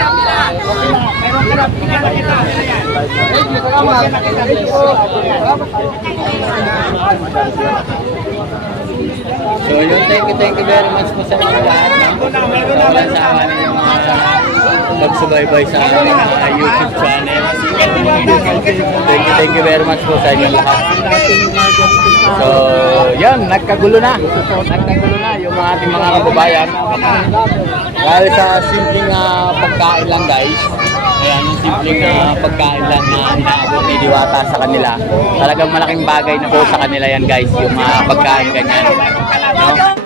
So yun, thank you, thank you very much po sa inyo lahat. No? Wala sa akin yung mga pagsubaybay sa aming YouTube channel. Thank you, thank you very much po sa inyo lahat. So, yan, nagkagulo na. Nagkagulo na yung mga ating mga kababayan. Dahil sa simpleng ah, pagkain lang guys. Ayan, yung simpleng ah, pagkain lang na inaabot ni Diwata sa kanila. Talagang malaking bagay na po sa kanila yan guys, yung mga pagkain ganyan. No?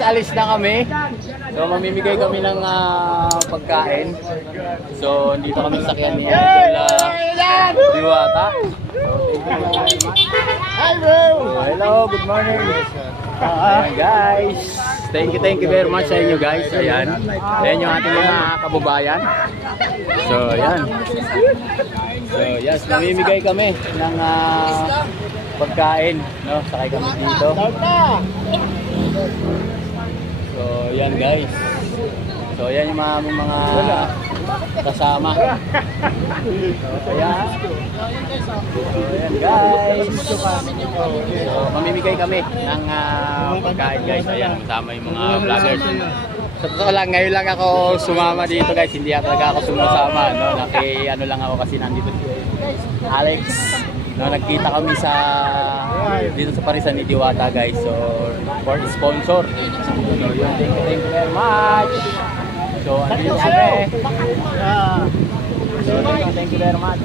Alis na kami. So, mamimigay kami ng ah, pagkain. So, dito kami sa sakyan ni ah, Diwata. Thank you very much. Hello, good morning. Ayan guys. Thank you, thank you very much sa inyo guys. Ayan. Ayan yung ating mga kababayan. So, ayan. So, yes, namimigay kami ng ah, pagkain. No? Sakay kami dito. So, yan guys. So, yan yung mga, mga kasama. So, yan. So, yan guys. So, mamimigay kami ng ah, pagkain guys. Ayan, kasama yung mga vloggers. Sa totoo lang, ngayon lang ako sumama dito guys. Hindi talaga ako sumasama. No? Naki, ano lang ako kasi nandito si Alex. No, nagkita kami sa dito sa Parisan ni Diwata guys. So, for sponsor. Thank you, thank you very much. So, andito kami. So, thank you, thank you very much.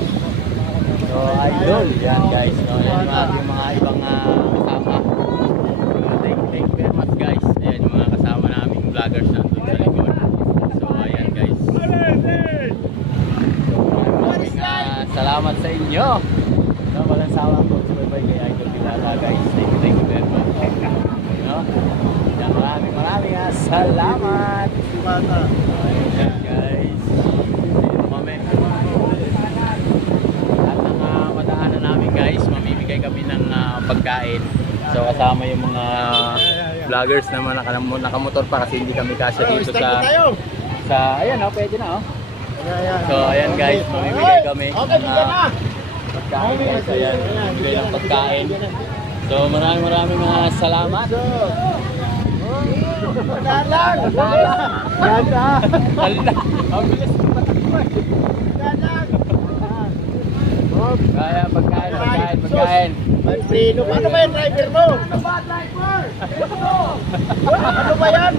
So, idol. Yan guys. No, yan yung ating mga ibang uh, kasama. So, thank you, thank you very much guys. Ayan yung mga kasama naming vloggers nandun sa likod. So, ayan guys. So, maraming uh, salamat sa inyo. No, walang sawa po sa bye kay Idol Bilala guys. Thank you, thank you very much. No? Yan, maraming maraming ah, salamat. Ayan guys. Dito kami. At ang uh, madaanan namin guys, mamimigay kami ng ah, pagkain. So kasama yung mga vloggers naman nakam- nakamotor pa kasi hindi kami kasya dito sa sa ayan oh, pwede na oh. So ayan guys, mamimigay kami ng ah, pagkain guys. Ayan, mamimigay ng pagkain. So maraming maraming ah, salamat. Ganda! Ala! Ang bilis ko patakbo eh. Kaya pagkain, pagkain, pagkain. Sino? Ano ba yung driver mo? Ano ba yan?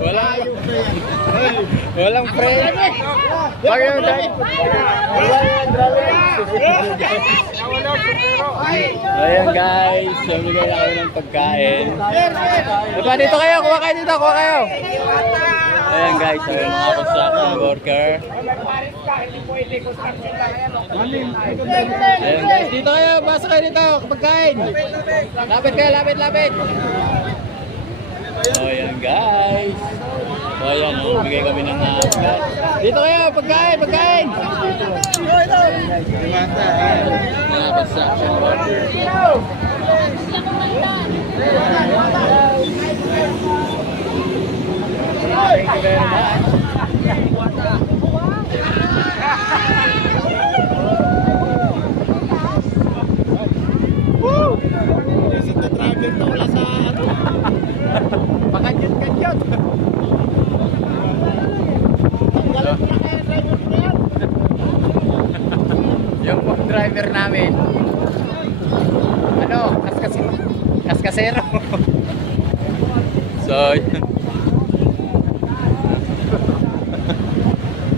Walang Walang pre. Pag yung Ayan guys, sumigay na kami ng pagkain. Diba dito kayo, kuha kayo dito, kuha kayo. Ayan guys, yung mga construction worker. Ayan guys, dito kayo, basa kayo dito, pagkain. Lapit kayo, lapit, lapit. So ayan guys. So ayan, oh, bigay kami ng uh, pagkain. Dito kayo, pagkain, pagkain. Mga construction worker. Thank you very much.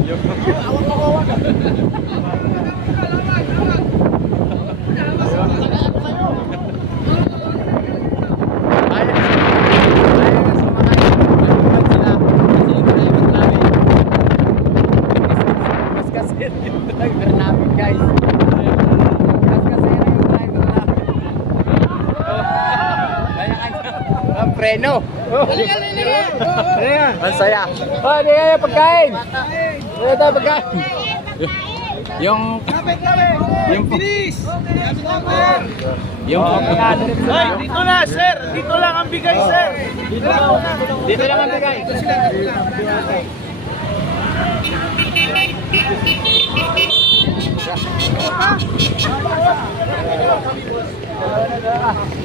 Yung pong driver namin. Ano, kas Kaskas kaskasero. so, yun. yung Ayun. Ayun, sumakay. Nalipad sila. Kasi yung driver namin. Mas kasi yung driver namin guys. Mas kasi yung driver namin. Kaya ano, ang preno. Ang saya. Oh, di kaya pagkain. Wala tayo pagkain. Yung yung yung Ay, dito na, sir. Dito lang ang bigay, sir. dito lang ang bigay.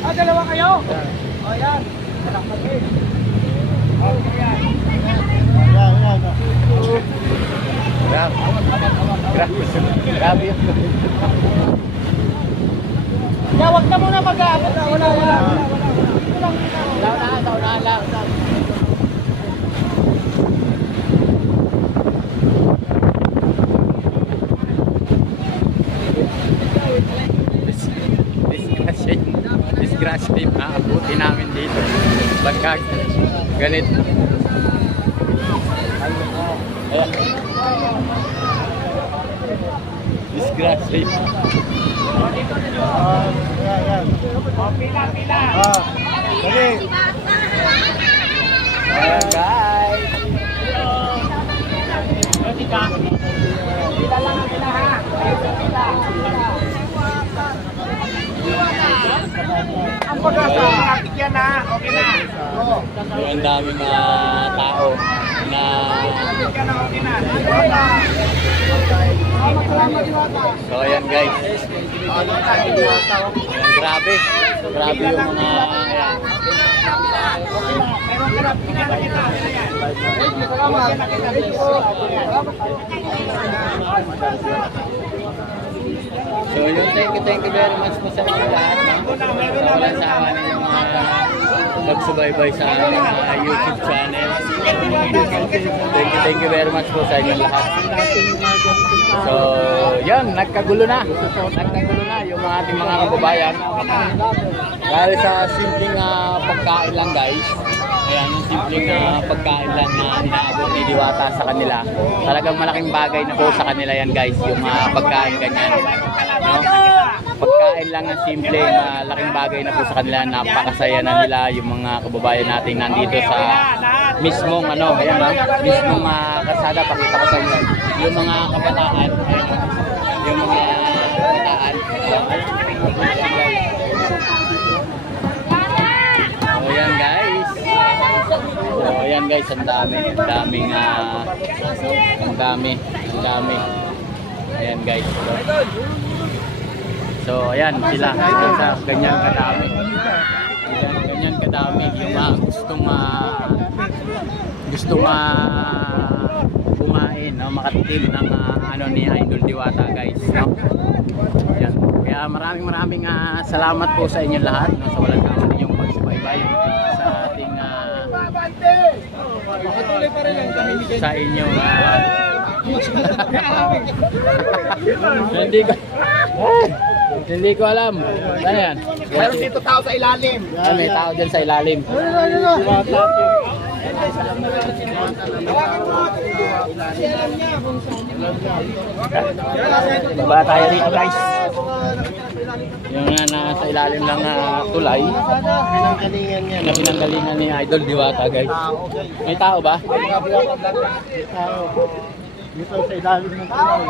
Ah, dalawa kayo? Grabe. Grabe. Grabe. Ya, wag na muna mag-aabot. Wala, wala, wala. Saunahan, saunahan lang. Dis- Disgrasya yung, disgrasya yung aabuti namin dito. Bangkag. Ganit. Ayan. Disgrasya. Pila, pila. Ayan guys. Pila lang ang pila ha. Pila. Ang pag-asa, yan na. Okay na. Oo. Ang daming ah, tao na Yan na, okay na. So ayan guys. Ayan, grabe. Grabe yung mga ayan. Meron ka na, pinala kita. Ayan. So yun, thank you, thank you very much po sa inyo lahat. No? Sa sawa ninyo mga magsubaybay sa aming ah, YouTube channel. Thank you, thank you very much po sa inyo lahat. So, yan, nagkagulo na. Nagkagulo na yung mga ating mga kababayan. Dahil sa simpleng ah, pagkain lang guys. Ayan, yung simpleng ah, pagkain lang na inaabot ni Diwata sa kanila. Talagang malaking bagay na po sa kanila yan guys, yung ah, pagkain ganyan. No? Pagkain lang na simple na laking bagay na po sa kanila. Napakasaya na nila yung mga kababayan natin nandito sa mismong ano, ayan no? mismong ah, kasada pakita ko sa inyo. Yung mga kabataan, ayan, no? yung mga kabataan. So yan guys. So ayan guys, ang dami, ang daming ah, ang dami, ang dami. Ayan guys. So, so ayan sila, ito sa ganyan kadami. Ayan, ganyan kadami yung mga gustong ah, gustong ah, kumain, no, makatikim ng ah, ano ni Idol Diwata guys, no. Yan. Kaya maraming maraming ah, salamat po sa inyo lahat no, sa walang tawag ninyong pagsubaybay sa ating ah, sa inyo ah, hindi ko hindi ko alam. Ano yan? Meron dito tao sa ilalim. Ah, may tao dyan sa ilalim. Wala tayo rito guys. Yung na nasa ilalim ng ah, tulay Pinanggalingan yan. na pinanggalingan ni Idol Diwata guys. May tao ba? Dito sa ilalim ng tulay.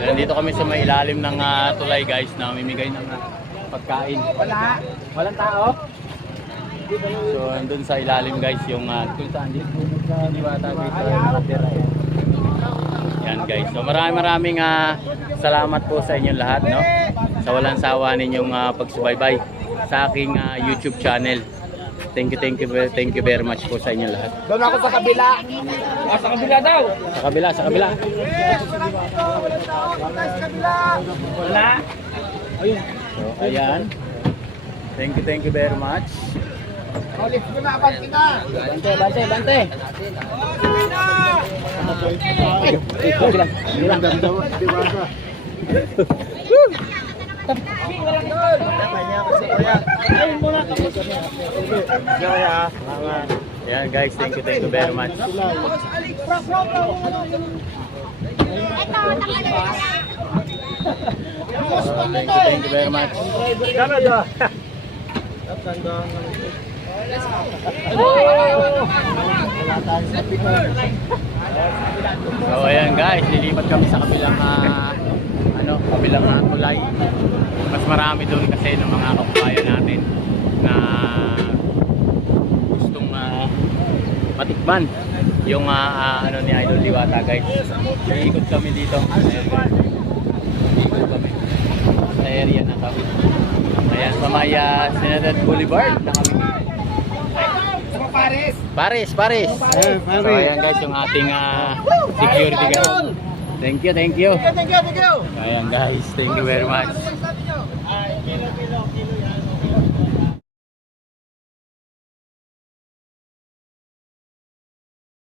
Nandito kami sa may ilalim ng ah, tulay guys na mamimigay ng ah, pagkain. Wala. Walang tao? So, andun sa ilalim guys yung uh, kung saan dito sa Diwata nakatira. eh. Yan guys. So, maraming maraming ah, salamat po sa inyong lahat, no? Sa walang sawa ninyong ah, pagsubaybay sa aking ah, YouTube channel. Thank you, thank you, thank you very much po sa inyong lahat. Doon ako sa kabila. Ah, sa kabila daw. Sa kabila, sa kabila. Sa kabila. So, ayan. Thank you, thank you very much. Ulit ko na, abang kita. Bante, bante, bante. Okay lang. Sige lang. Ayan guys, thank you, thank you very much. So, thank you, thank you very much. So ayan guys, lilipat kami sa kabilang ano, kabilang uh, tulay. Mas marami doon kasi ng mga kababayan natin na gustong ah, matikman yung ah, ano ni Idol Diwata guys. Iikot kami dito. Ayan guys. Iikot kami sa area na kami. Ayan, sa may ah, Senador Boulevard na kami. Paris. Paris, Paris. So ayan guys yung ating ah, security guard. Thank you, thank you. Thank you, thank you. Ayan guys, thank you very much.